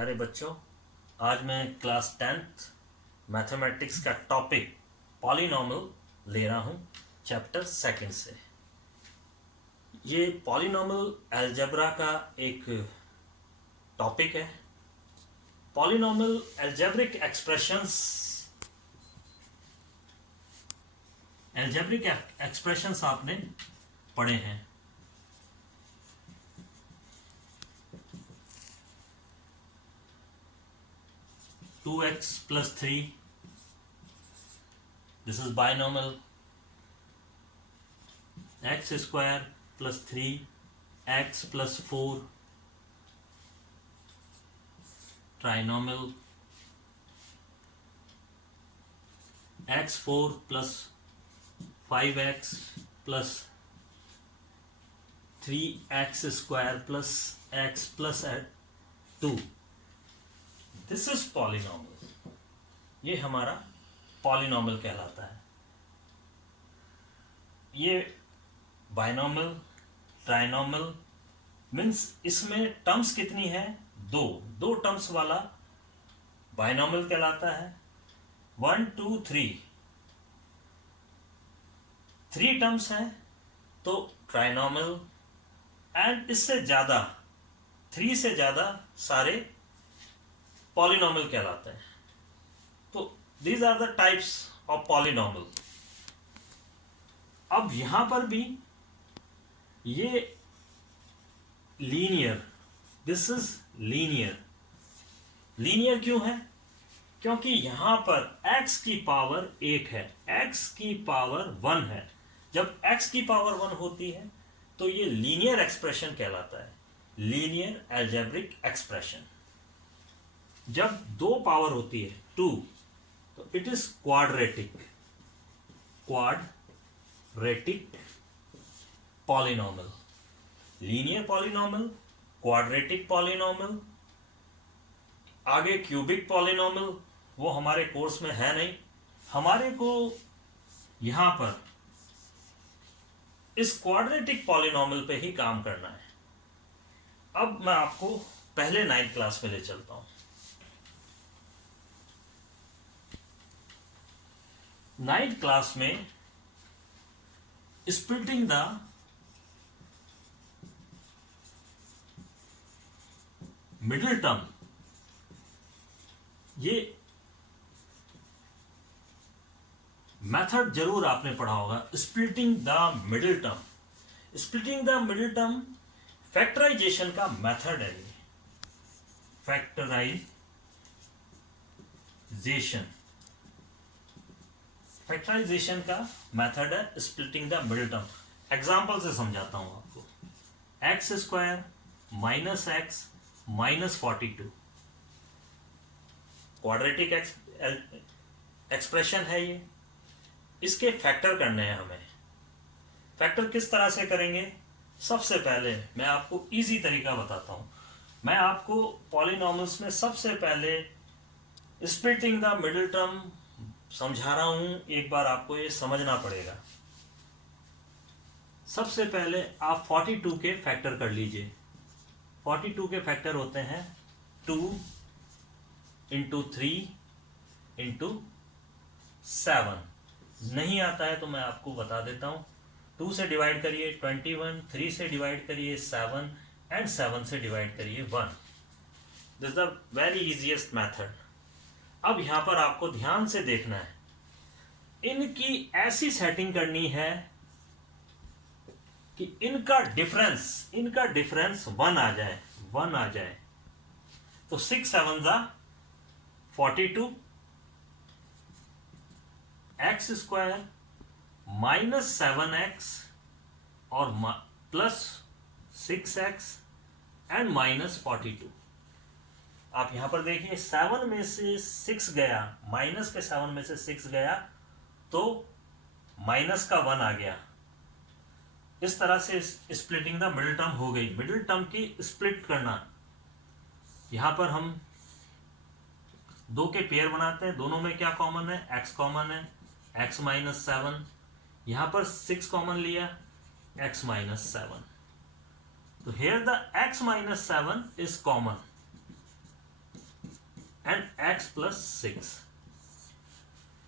प्यारे बच्चों, आज मैं क्लास 10th मैथमेटिक्स का टॉपिक पॉलिनॉमियल ले रहा हूँ चैप्टर 2 से। ये पॉलिनॉमियल अलजेब्रा का एक टॉपिक है। पॉलिनॉमियल अलजेब्रिक एक्सप्रेशंस आपने पढ़े हैं। Two x plus 3, this is binomial. X square plus 3x plus 4, trinomial. x4 plus 5x plus 3x square plus x plus 2. This is polynomial. ये हमारा पॉलिनॉमियल कहलाता है। ये बाइनॉमियल, ट्राइनॉमियल मीन्स इसमें terms कितनी है? दो टर्म्स वाला बाइनॉमियल कहलाता है। 1 2 3 टर्म्स हैं तो ट्राइनॉमियल, एंड इससे ज्यादा 3 से ज्यादा सारे पॉलिनॉमियल कहलाते हैं। तो these are the types of polynomial. अब यहां पर भी ये लीनियर, दिस इज लीनियर क्यों है? क्योंकि यहां पर x की पावर 1 है, x की पावर 1 है। जब x की पावर 1 होती है तो ये लीनियर एक्सप्रेशन कहलाता है, लीनियर अलजेब्रिक एक्सप्रेशन। जब 2 पावर होती है 2, तो it is quadratic polynomial. Linear polynomial, quadratic polynomial, आगे क्यूबिक पॉलिनॉमियल, वो हमारे कोर्स में है नहीं। हमारे को यहां पर इस क्वाड्रेटिक पॉलिनॉमियल पे ही काम करना है। अब मैं आपको पहले 9th क्लास में ले चलता हूं। 9th क्लास में स्प्लिटिंग द मिडिल टर्म, ये मेथड जरूर आपने पढ़ा होगा। Splitting the middle term factorization का मेथड है। फैक्टराइजेशन का मेथड है splitting the middle term. Example से समझाता हूं आपको। X square minus x minus 42 quadratic expression है ये। इसके फैक्टर करने हैं हमें। फैक्टर किस तरह से करेंगे? सबसे पहले मैं आपको इजी तरीका बताता हूं। मैं आपको पॉलिनॉमियल्स में सबसे पहले स्प्लिटिंग द मिडिल टर्म समझा रहा हूं, एक बार आपको ये समझना पड़ेगा। सबसे पहले आप 42 के फैक्टर कर लीजिए। 42 के फैक्टर होते हैं 2 इंटू 3 इंटू 7। नहीं आता है तो मैं आपको बता देता हूं। 2 से डिवाइड करिए 21, 3 से डिवाइड करिए 7, एंड 7 से डिवाइड करिए 1। This is the very easiest method. अब यहां पर आपको ध्यान से देखना है, इनकी ऐसी सेटिंग करनी है कि इनका डिफरेंस 1 आ जाए। तो 6 7 42, एक्स स्क्वायर माइनस 7x और प्लस 6x एंड माइनस 42। आप यहां पर देखिए 7 में से 6 गया, माइनस के 7 में से 6 गया तो माइनस का 1 आ गया। इस तरह से स्प्लिटिंग द मिडिल टर्म हो गई। मिडिल टर्म की स्प्लिट करना, यहां पर हम 2 के पेयर बनाते हैं। दोनों में क्या कॉमन है? x कॉमन है, x माइनस 7। यहां पर 6 कॉमन लिया, x माइनस 7। तो here the x minus 7 is common. And x plus 6।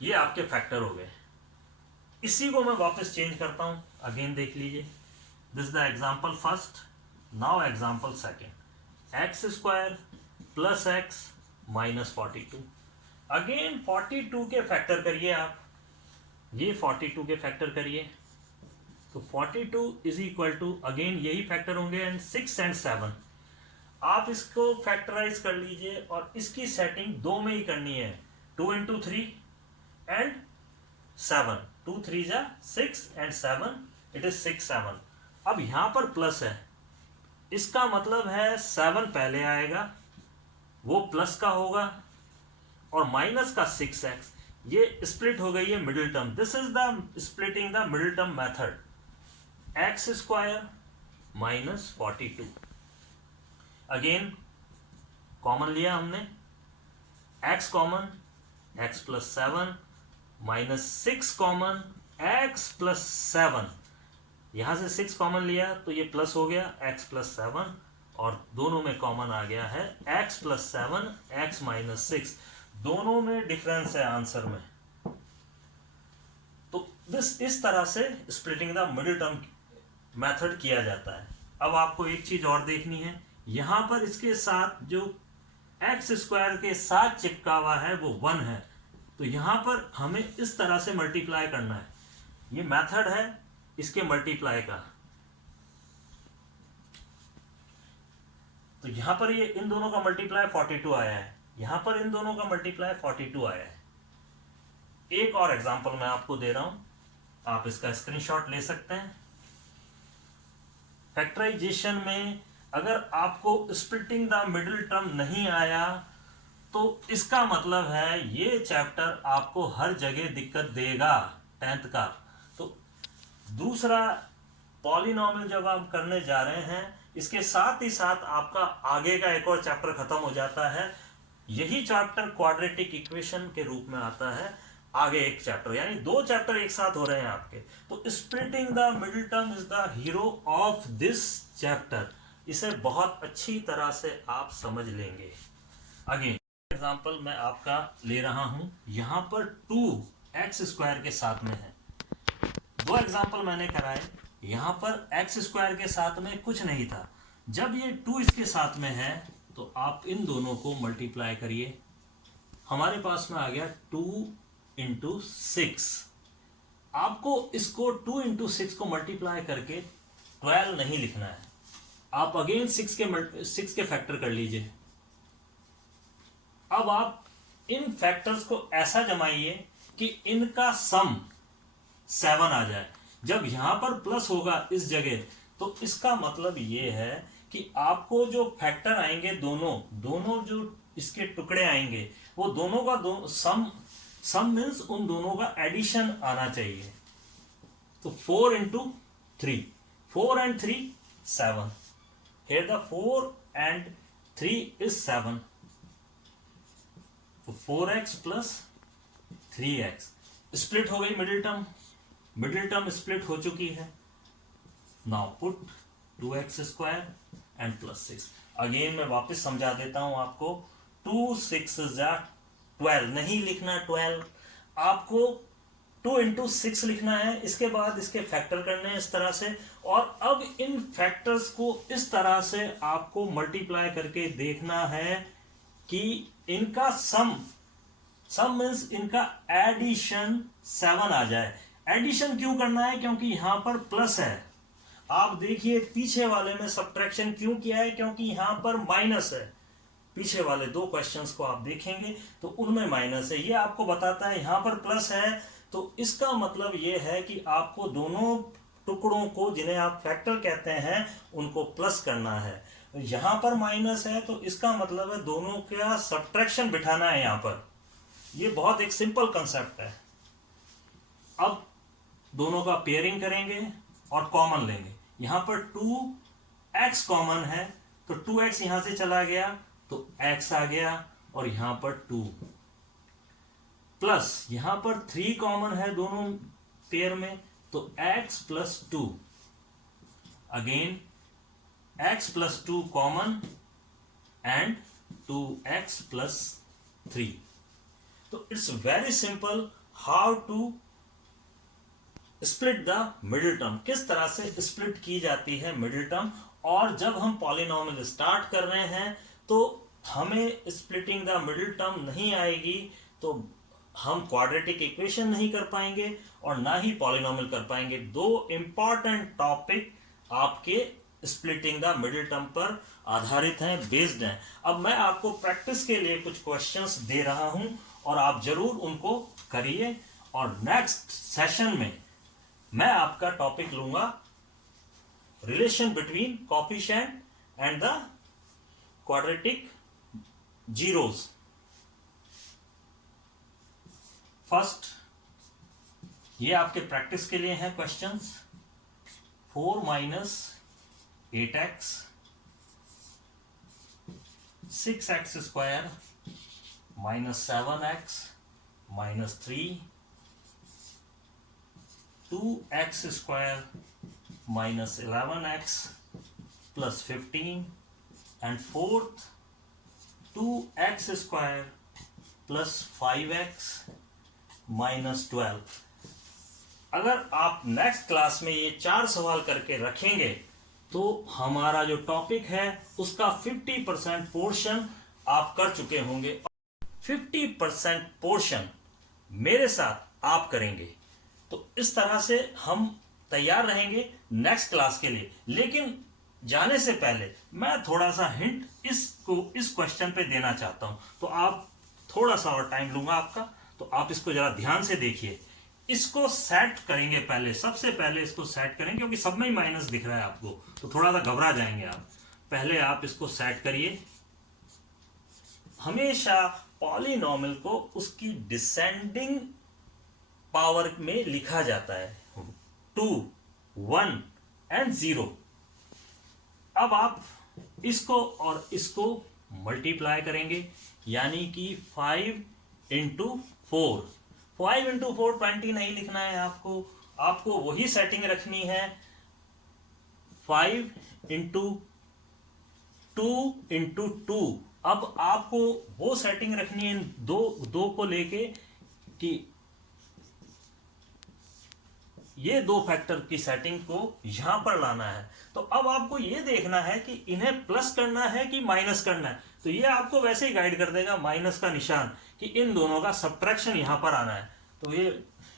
ये आपके फैक्टर हो गए। इसी को मैं वापस चेंज करता हूं, अगेन देख लीजिए। This the example first, now example second. X square plus x minus 42। Again 42 के फैक्टर करिए आप, ये 42 के फैक्टर करिए, तो 42 इज इक्वल टू, अगेन यही फैक्टर होंगे, एंड 6 एंड 7। आप इसको फैक्टराइज कर लीजिए और इसकी सेटिंग दो में ही करनी है, 2 इंटू 3 एंड 7। 2 3 जा 6 एंड 7, इट इज 6 7। अब यहां पर प्लस है, इसका मतलब है 7 पहले आएगा, वो प्लस का होगा, और माइनस का 6x, ये स्प्लिट हो गई है middle term. This is the splitting the middle term method. X square minus 42, again common लिया हमने, x common, x plus 7 minus 6 common, x plus 7, यहां से 6 कॉमन लिया तो ये प्लस हो गया x प्लस 7, और दोनों में कॉमन आ गया है x प्लस 7, x माइनस 6, दोनों में डिफरेंस है आंसर में। तो इस तरह से splitting the middle term method किया जाता है। अब आपको एक चीज और देखनी है, यहां पर इसके साथ जो एक्स स्क्वायर के साथ चिपका हुआ है वो 1 है, तो यहां पर हमें इस तरह से मल्टीप्लाई करना है। ये मेथड है इसके मल्टीप्लाई का। तो यहां पर ये इन दोनों का मल्टीप्लाई 42 आया है, यहां पर इन दोनों का मल्टीप्लाई 42 आया है। एक और एग्जांपल मैं आपको दे रहा हूं, आप इसका स्क्रीनशॉट ले सकते हैं। फैक्टराइजेशन में अगर आपको स्प्लिटिंग द मिडिल टर्म नहीं आया तो इसका मतलब है ये चैप्टर आपको हर जगह दिक्कत देगा 10th का। तो दूसरा पॉलिनॉमियल जब आप करने जा रहे हैं, इसके साथ ही साथ आपका आगे का एक और चैप्टर खत्म हो जाता है। यही चैप्टर क्वाड्रेटिक इक्वेशन के रूप में आता है, आगे एक चैप्टर, यानी 2 चैप्टर एक साथ हो रहे हैं आपके। तो splitting the middle term is the hero of this chapter. इसे बहुत अच्छी तरह से आप समझ लेंगे। अगेन एग्जांपल मैं आपका ले रहा हूं, यहां पर 2x स्क्वायर के साथ में है। 2 एग्जांपल मैंने कराए, यहां पर x स्क्वायर के साथ में कुछ नहीं था, जब ये 2 इसके साथ में है तो आप इन दोनों को मल्टीप्लाई करिए, हमारे पास में आ गया 2 इंटू 6। आपको इसको 2 इंटू 6 को मल्टीप्लाई करके 12 नहीं लिखना है, आप अगेन 6 के फैक्टर कर लीजिए। अब आप इन फैक्टर्स को ऐसा जमाइए कि इनका सम 7 आ जाए। जब यहां पर प्लस होगा इस जगह, तो इसका मतलब ये है कि आपको जो फैक्टर आएंगे, दोनों जो इसके टुकड़े आएंगे, वो दोनों का सम मीन्स उन दोनों का एडिशन आना चाहिए। तो 4 into 3, 4 and 3 7, here the 4 and 3 is 7, तो 4x प्लस 3x स्प्लिट हो गई मिडिल टर्म स्प्लिट हो चुकी है। Now put 2x square and plus 6। Again मैं वापस समझा देता हूं आपको, 2 6 12 नहीं लिखना 12, आपको 2 इंटू 6 लिखना है, इसके बाद इसके फैक्टर करने हैं इस तरह से, और अब इन फैक्टर्स को इस तरह से आपको मल्टीप्लाई करके देखना है कि इनका सम मीन्स इनका एडिशन 7 आ जाए। एडिशन क्यों करना है? क्योंकि यहां पर प्लस है। आप देखिए पीछे वाले में सब्ट्रैक्शन क्यों किया है? क्योंकि यहां पर माइनस है। पीछे वाले 2 क्वेश्चंस को आप देखेंगे तो उनमें माइनस है, ये आपको बताता है। यहां पर प्लस है तो इसका मतलब ये है कि आपको दोनों टुकड़ों को, जिन्हें आप फैक्टर कहते हैं, उनको प्लस करना है। यहां पर माइनस है तो इसका मतलब है दोनों का सब्ट्रैक्शन बिठाना है यहां पर। ये बहुत एक सिंपल कंसेप्ट है। अब दोनों का पेयरिंग करेंगे और कॉमन लेंगे। यहां पर 2x कॉमन है तो 2x यहां से चला गया तो x आ गया, और यहां पर 2 प्लस यहां पर 3 कॉमन है दोनों पेयर में, तो x plus 2, again x plus 2 common and 2x plus 3। तो it's very simple how to split the middle term, किस तरह से स्प्लिट की जाती है मिडिल टर्म। और जब हम पॉलिनॉमियल स्टार्ट कर रहे हैं तो हमें स्प्लिटिंग द मिडिल टर्म नहीं आएगी, तो हम क्वाड्रेटिक इक्वेशन नहीं कर पाएंगे और ना ही पॉलिनॉमियल कर पाएंगे। दो इंपॉर्टेंट टॉपिक आपके स्प्लिटिंग द मिडिल टर्म पर आधारित हैं, बेस्ड हैं। अब मैं आपको प्रैक्टिस के लिए कुछ क्वेश्चंस दे रहा हूं और आप जरूर उनको करिए। और नेक्स्ट सेशन में मैं आपका टॉपिक लूंगा relation between coefficient and the quadratic zeros. First, ये आपके प्रैक्टिस के लिए हैं questions. 4 minus 8x 6x square minus 7x minus 3 2x square minus 11x plus 15 and fourth 2x square plus 5x minus 12। अगर आप नेक्स्ट क्लास में ये 4 सवाल करके रखेंगे तो हमारा जो टॉपिक है उसका 50% पोर्शन आप कर चुके होंगे। 50% पोर्शन मेरे साथ आप करेंगे, तो इस तरह से हम तैयार रहेंगे नेक्स्ट क्लास के लिए। लेकिन जाने से पहले मैं थोड़ा सा हिंट इस क्वेश्चन पे देना चाहता हूं, तो आप थोड़ा सा और टाइम लूंगा आपका, तो आप इसको जरा ध्यान से देखिए। इसको सेट करेंगे पहले, सबसे पहले इसको सेट करेंगे, क्योंकि सब में ही माइनस दिख रहा है आपको, तो थोड़ा सा घबरा जाएंगे आप। पहले आप इसको सेट करिए। हमेशा पॉलिनॉमियल को उसकी डिसेंडिंग पावर में लिखा जाता है, 2 1 एंड 0। अब आप इसको और इसको मल्टीप्लाई करेंगे, यानी कि 5 इंटू 4। 5 इंटू 4 20 नहीं लिखना है आपको वही सेटिंग रखनी है। 5 इंटू 2 इंटू 2। अब आपको वो सेटिंग रखनी है दो को लेके कि ये 2 फैक्टर की सेटिंग को यहां पर लाना है। तो अब आपको ये देखना है कि इन्हें प्लस करना है कि माइनस करना है। तो ये आपको वैसे ही गाइड कर देगा माइनस का निशान, कि इन दोनों का सब्ट्रैक्शन यहां पर आना है। तो ये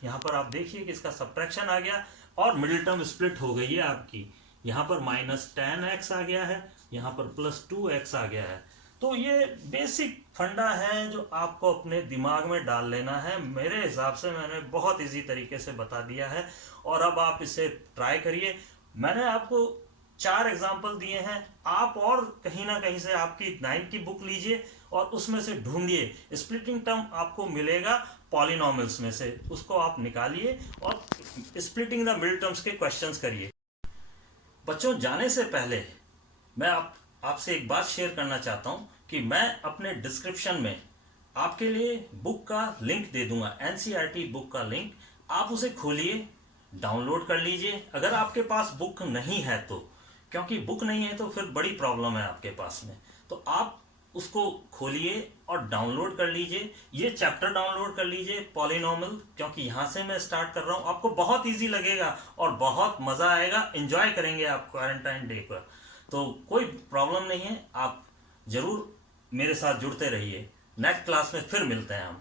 यहां पर आप देखिए कि इसका सब्ट्रैक्शन आ गया और मिडिल टर्म स्प्लिट हो गई है आपकी। यहां पर माइनस 10x आ गया है, यहां पर प्लस 2x आ गया है। तो ये बेसिक फंडा है जो आपको अपने दिमाग में डाल लेना है। मेरे हिसाब से मैंने बहुत इजी तरीके से बता दिया है और अब आप इसे ट्राई करिए। मैंने आपको 4 एग्जाम्पल दिए हैं, आप और कहीं ना कहीं से आपकी 9th की बुक लीजिए और उसमें से ढूंढिए। स्प्लिटिंग टर्म आपको मिलेगा पॉलिनॉमियल्स में से, उसको आप निकालिए और स्प्लिटिंग द मिडिल टर्म्स के क्वेश्चंस करिए। बच्चों, जाने से पहले मैं आपसे एक बात शेयर करना चाहता हूं कि मैं अपने डिस्क्रिप्शन में आपके लिए बुक का लिंक दे दूंगा, एनसीईआरटी बुक का लिंक। आप उसे खोलिए, डाउनलोड कर लीजिए। अगर आपके पास बुक नहीं है तो, क्योंकि बुक नहीं है तो फिर बड़ी प्रॉब्लम है आपके पास में, तो आप उसको खोलिए और डाउनलोड कर लीजिए। ये चैप्टर डाउनलोड कर लीजिए पॉलिनॉमियल, क्योंकि यहां से मैं स्टार्ट कर रहा हूं। आपको बहुत इजी लगेगा और बहुत मजा आएगा, एंजॉय करेंगे आप क्वारंटाइन डे पर। तो कोई प्रॉब्लम नहीं है, आप जरूर मेरे साथ जुड़ते रहिए। नेक्स्ट क्लास में फिर मिलते हैं हम।